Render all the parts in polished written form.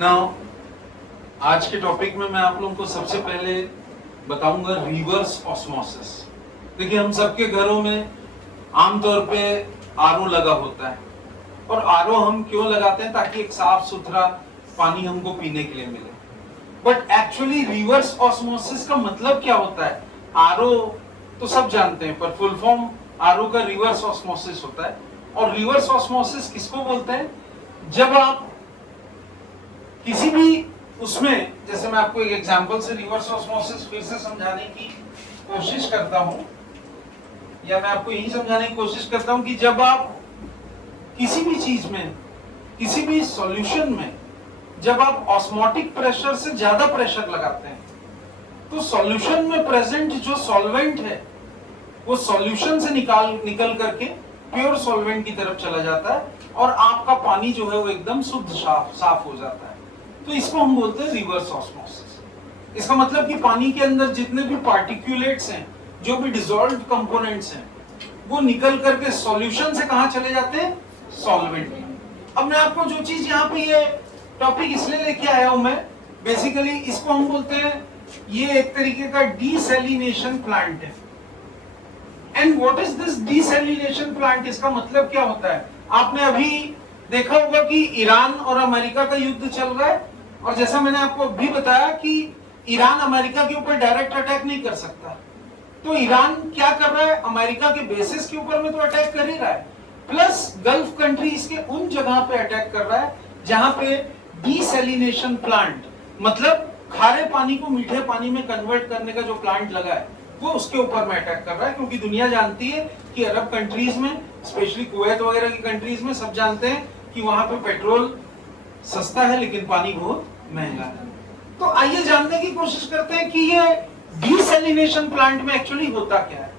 Now आज के topic में मैं आप लोगों को सबसे पहले बताऊंगा रिवर्स ऑस्मोसिस। देखिए, हम सबके घरों में आमतौर पे आरओ लगा होता है, और आरओ हम क्यों लगाते हैं? ताकि एक साफ सुथरा पानी हमको पीने के लिए मिले। बट एक्चुअली रिवर्स ऑस्मोसिस का मतलब क्या होता है? आरओ तो सब जानते हैं, पर फुल फॉर्म आरओ का रिवर्स ऑस्मोसिस होता है। और रिवर्स ऑस्मोसिस किसको बोलते हैं? जब आप किसी भी उसमें, जैसे मैं आपको एक एग्जांपल से रिवर्स ऑस्मोसिस फिर से समझाने की कोशिश करता हूं, या मैं आपको यही समझाने की कोशिश करता हूं कि जब आप किसी भी चीज में, किसी भी सॉल्यूशन में, जब आप ऑस्मोटिक प्रेशर से ज्यादा प्रेशर लगाते हैं, तो सॉल्यूशन में प्रेजेंट जो सॉल्वेंट है वो सॉल्यूशन से निकल करके प्योर सॉल्वेंट की तरफ चला जाता है, और आपका पानी जो है वो एकदम शुद्ध साफ हो जाता है। तो इसको हम बोलते हैं रिवर्स ऑस्मोसिस। इसका मतलब कि पानी के अंदर जितने भी पार्टिकुलेट्स हैं, जो भी डिसॉल्व्ड कंपोनेंट्स हैं, वो निकल करके सॉल्यूशन से कहां चले जाते हैं? सॉल्वेंट में। अब मैं आपको जो चीज यहाँ पे ये टॉपिक इसलिए लेके आया हूं मैं, बेसिकली इसको हम बोलते हैं, ये एक तरीके का डीसैलिनेशन प्लांट है। And what is this desalination plant? इसका मतलब क्या होता है? आपने अभी देखा होगा कि ईरान और अमेरिका का युद्ध चल रहा है, और जैसा मैंने आपको अभी बताया कि ईरान अमेरिका के ऊपर डायरेक्ट अटैक नहीं कर सकता, तो ईरान क्या कर रहा है? अमेरिका के बेसिस के ऊपर में तो अटैक कर ही रहा है, प्लस गल्फ कंट्रीज के उन जगह पे अटैक कर रहा है जहां पे डीसैलिनेशन प्लांट, मतलब खारे पानी को मीठे पानी में कन्वर्ट करने का जो प्लांट लगा है, वो उसके ऊपर में अटैक कर रहा है। क्योंकि दुनिया जानती है कि अरब कंट्रीज में, स्पेशली कुवैत वगैरह की कंट्रीज में, सब जानते हैं कि वहां पे पेट्रोल सस्ता है लेकिन पानी बहुत महंगा है। तो आइए जानने की कोशिश करते हैं कि ये डीसैलिनेशन प्लांट में एक्चुअली होता क्या है।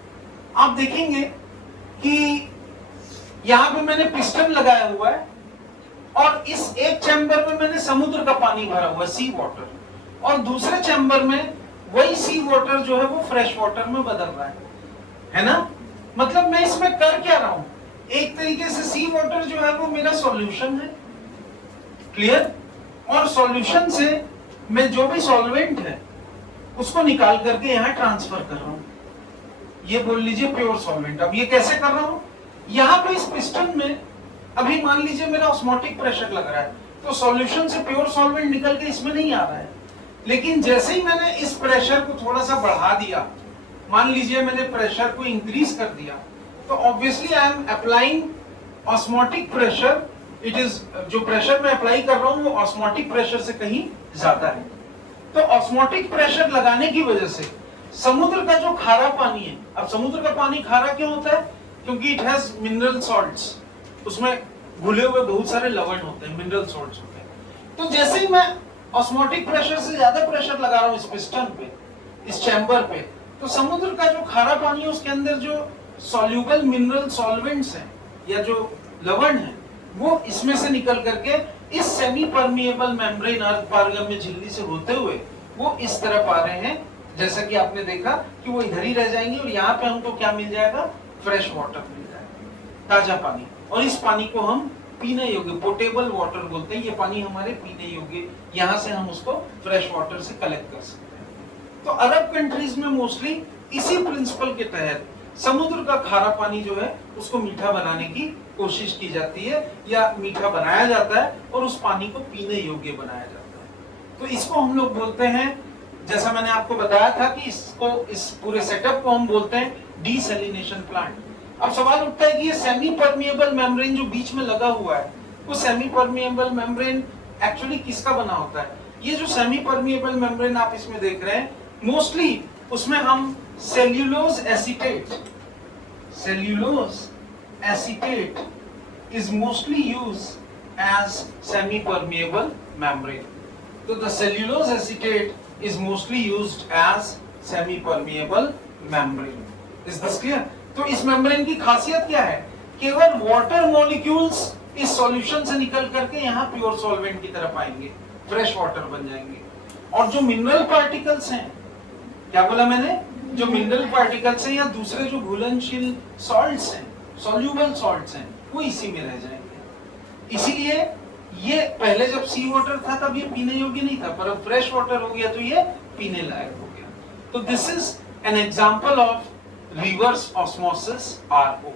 आप देखेंगे कि यहां पे मैंने पिस्टन लगाया हुआ है, और इस एक चैम्बर में मैंने समुद्र का पानी भरा हुआ है, सी वाटर, और दूसरे चैम्बर में वही सी वाटर जो है वो फ्रेश वाटर में बदल रहा है ना? मतलब मैं इसमें कर क्या रहा हूं? एक तरीके से सी वाटर जो है वो मेरा सॉल्यूशन है, क्लियर? और सॉल्यूशन से मैं जो भी सॉल्वेंट है उसको निकाल करके यहां ट्रांसफर कर रहा हूं, ये बोल लीजिए प्योर सॉल्वेंट। अब ये कैसे कर रहा हूं? यहां पे इस पिस्टन में अभी मान लीजिए मेरा ऑस्मोटिक प्रेशर लग रहा है, तो सॉल्यूशन से प्योर सॉल्वेंट निकल के इसमें नहीं आ रहा है, लेकिन जैसे ही मैंने इस प्रेशर को थोड़ा सा बढ़ा दिया, मान लीजिए मैंने प्रेशर को इंक्रीज कर दिया, तो obviously I am applying osmotic pressure. It is, जो प्रेशर मैं अप्लाई कर रहा हूं वो ऑस्मोटिक प्रेशर से कहीं ज्यादा है। तो ऑस्मोटिक प्रेशर लगाने की वजह से समुद्र का जो खारा पानी है, अब समुद्र का पानी खारा क्यों होता है? क्योंकि इट हैज मिनरल सॉल्ट्स, उसमें घुले हुए बहुत सारे लवण होते हैं, मिनरल सॉल्ट्स होते हैं। तो जैसे ही मैं ऑस्मोटिक प्रेशर से ज्यादा प्रेशर लगा रहा हूं इस पिस्टन पे, इस चैम्बर पे, तो समुद्र का जो खारा पानी है उसके अंदर जो सॉल्यूबल मिनरल सॉल्वेंट्स हैं या जो लवण है, वो इसमें से निकल करके इस सेमी परमिएबल मेम्ब्रेन, अर्ध पारगम्य झिल्ली से होते हुए वो इस तरफ आ रहे हैं। जैसा कि आपने देखा कि वो इधर ही रह जाएंगे, और यहाँ पे हमको क्या मिल जाएगा? फ्रेश वाटर मिल जाएगा, ताजा पानी। और इस पानी को हम पीने योग्य, पोटेबल वाटर बोलते हैं। ये पानी हमारे पीने योग्य, यहाँ से हम उसको फ्रेश वाटर से कलेक्ट कर सकते हैं। तो अरब कंट्रीज में मोस्टली इसी प्रिंसिपल के तहत समुद्र का खारा पानी जो है उसको मीठा बनाने की कोशिश की जाती है, या मीठा बनाया जाता है और उस पानी को पीने योग्य बनाया जाता है। तो इसको हम लोग बोलते हैं, जैसा मैंने आपको बताया था कि इसको, इस पूरे सेटअप को हम बोलते हैं डीसैलिनेशन प्लांट। अब सवाल उठता है कि ये सेमी परमिएबल मेम्ब्रेन जो बीच में लगा हुआ है, वो सेमी परमिएबल मेम्ब्रेन एक्चुअली किसका बना होता है? ये जो सेमी परमिएबल मेम्ब्रेन आप इसमें देख रहे हैं, मोस्टली उसमें हम cellulose acetate is mostly used as semi-permeable membrane. So the cellulose acetate is mostly used as semi-permeable membrane. Is this clear? तो इस मेम्ब्रेन की खासियत क्या है? केवल वाटर मॉलिक्यूल्स इस सॉल्यूशन से निकल करके यहाँ प्योर सॉल्वेंट की तरफ आएंगे, फ्रेश वाटर बन जाएंगे। और जो मिनरल पार्टिकल्स हैं, क्या बोला मैंने? जो मिनरल पार्टिकल्स हैं या दूसरे जो घुलनशील सॉल्ट्स हैं, सॉल्यूबल सॉल्ट्स हैं, वो इसी में रह जाएंगे। इसीलिए ये पहले जब सी वाटर था तब ये पीने योग्य नहीं था, पर अब फ्रेश वाटर हो गया तो ये पीने लायक हो गया। तो this is an example of reverse osmosis, RO.